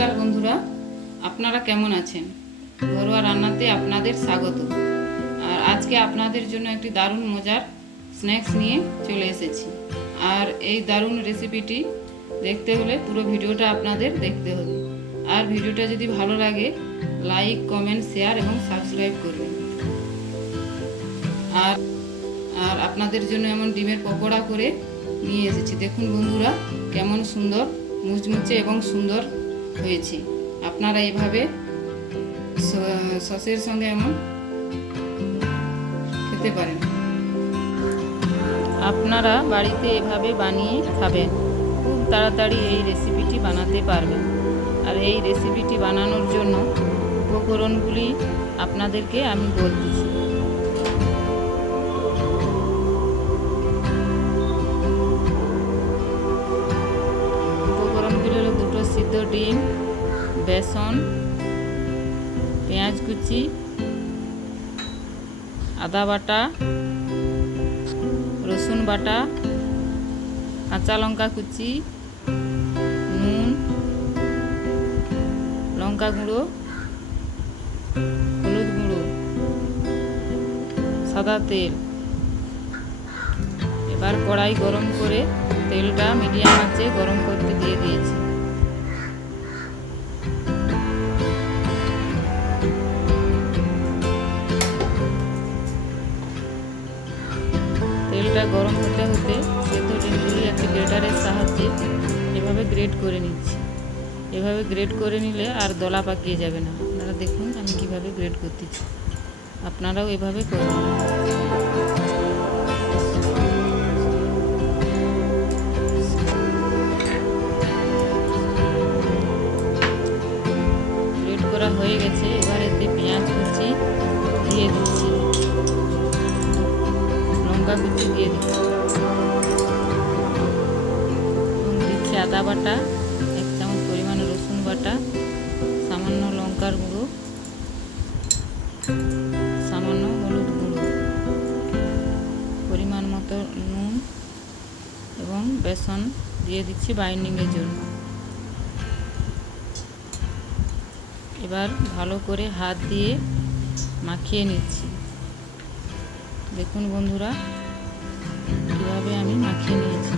নমস্কার বন্ধুরা, আপনারা কেমন আছেন? ঘরোয়া রান্নাতে আপনাদের স্বাগত। আর আজকে আপনাদের জন্য একটি দারুণ মজার স্ন্যাক্স নিয়ে চলে এসেছি। আর এই দারুণ রেসিপিটি দেখতে হলে পুরো ভিডিওটা আপনাদের দেখতে হবে। আর ভিডিওটা যদি ভালো লাগে লাইক, কমেন্ট, শেয়ার এবং সাবস্ক্রাইব করবেন। আর আপনাদের জন্য এমন ডিমের পকোড়া করে নিয়ে এসেছি। দেখুন বন্ধুরা, কেমন সুন্দর মুচমুচে এবং সুন্দর হয়েছে। আপনারা এভাবে সসের সঙ্গে এমন খেতে পারেন। আপনারা বাড়িতে এভাবে বানিয়ে খাবেন, খুব তাড়াতাড়ি এই রেসিপিটি বানাতে পারবেন। আর এই রেসিপিটি বানানোর জন্য উপকরণগুলি আপনাদেরকে আমি বলতেছি। উপকরণগুলি হলো 2টো সিদ্ধ ডিম, বেসন, পেঁয়াজ কুচি, আদা বাটা, রসুন বাটা, কাঁচা লঙ্কা কুচি, নুন, লঙ্কা গুঁড়ো, হলুদ গুঁড়ো, সাদা তেল। এবার কড়াই গরম করে তেলটা মিডিয়াম আঁচে গরম করতে দিয়ে দিয়েছি। তেলটা গরম হতে হতে সেদ্ধ ডিমগুলি একটি গ্রেটারের সাহায্যে এভাবে গ্রেট করে নিচ্ছি। এভাবে গ্রেট করে নিলে আর দলা পাকিয়ে যাবে না। আপনারা দেখুন আমি কিভাবে গ্রেট করতেছি, আপনারাও এভাবে করবেন। গ্রেট করা হয়ে গেছে। এবার এতে পেঁয়াজ কুচি দিয়ে দিচ্ছি, লঙ্কা কুচি দিয়ে দিচ্ছি এবং দিচ্ছি আদা বাটা, 1 চামচ পরিমাণ রসুন বাটা, সামান্য লঙ্কার গুঁড়ো, সামান্য হলুদ গুঁড়ো, পরিমাণ মতো নুন এবং বেসন দিয়ে দিচ্ছি বাইন্ডিংয়ের জন্য। এবার ভালো করে হাত দিয়ে মাখিয়ে নিচ্ছি। দেখুন বন্ধুরা কিভাবে আমি মাখিয়ে নিয়েছি।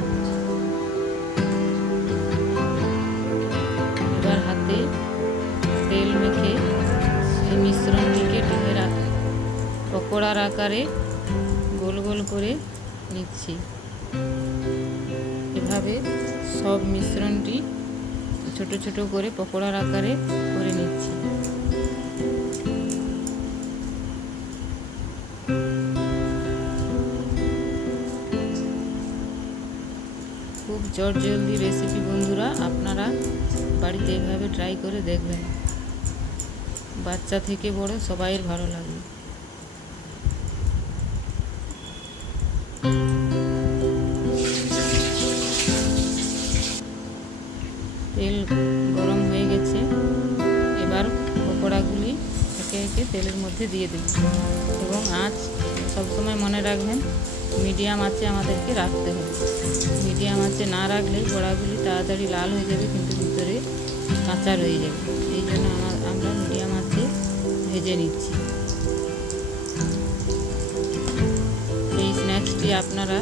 এবার হাতে তেল মেখে সেই মিশ্রণটিকে ডিমের পকোড়ার আকারে গোল গোল করে নিচ্ছি। এভাবে সব মিশ্রণটি ছোট ছোট করে পকোড়ার আকারে করে নিচ্ছি। খুব জলদি রেসিপি বন্ধুরা, আপনারা বাড়িতে এভাবে ট্রাই করে দেখবেন। বাচ্চা থেকে বড় সবাইয়ের ভালো লাগবে। তেল গরম হয়ে গেছে। এবার পকোড়াগুলি একে একে তেলের মধ্যে দিয়ে দেব এবং আঁচ সবসময় মনে রাখবেন মিডিয়াম আঁচে আমাদেরকে রাখতে হবে। মিডিয়াম আঁচে না রাখলে বড়াগুলি তাড়াতাড়ি লাল হয়ে যাবে কিন্তু ভিতরে কাঁচা রয়ে যাবে। এই জন্য আমরা মিডিয়াম আঁচে ভেজে নিচ্ছি। এই স্ন্যাক্সটি আপনারা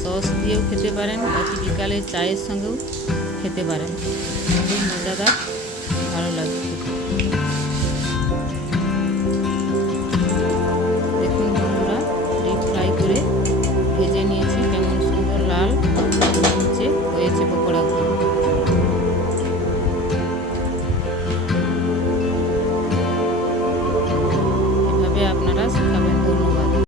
সস দিয়েও খেতে পারেন, বাকি বিকালে চায়ের সঙ্গেও খেতে পারেন। খুব মজাদার, ভালো লাগবে। দেখুন বন্ধুরা, ডিপ ফ্রাই করে ভেজে নিয়েছি, কেমন সুন্দর লাল হয়েছে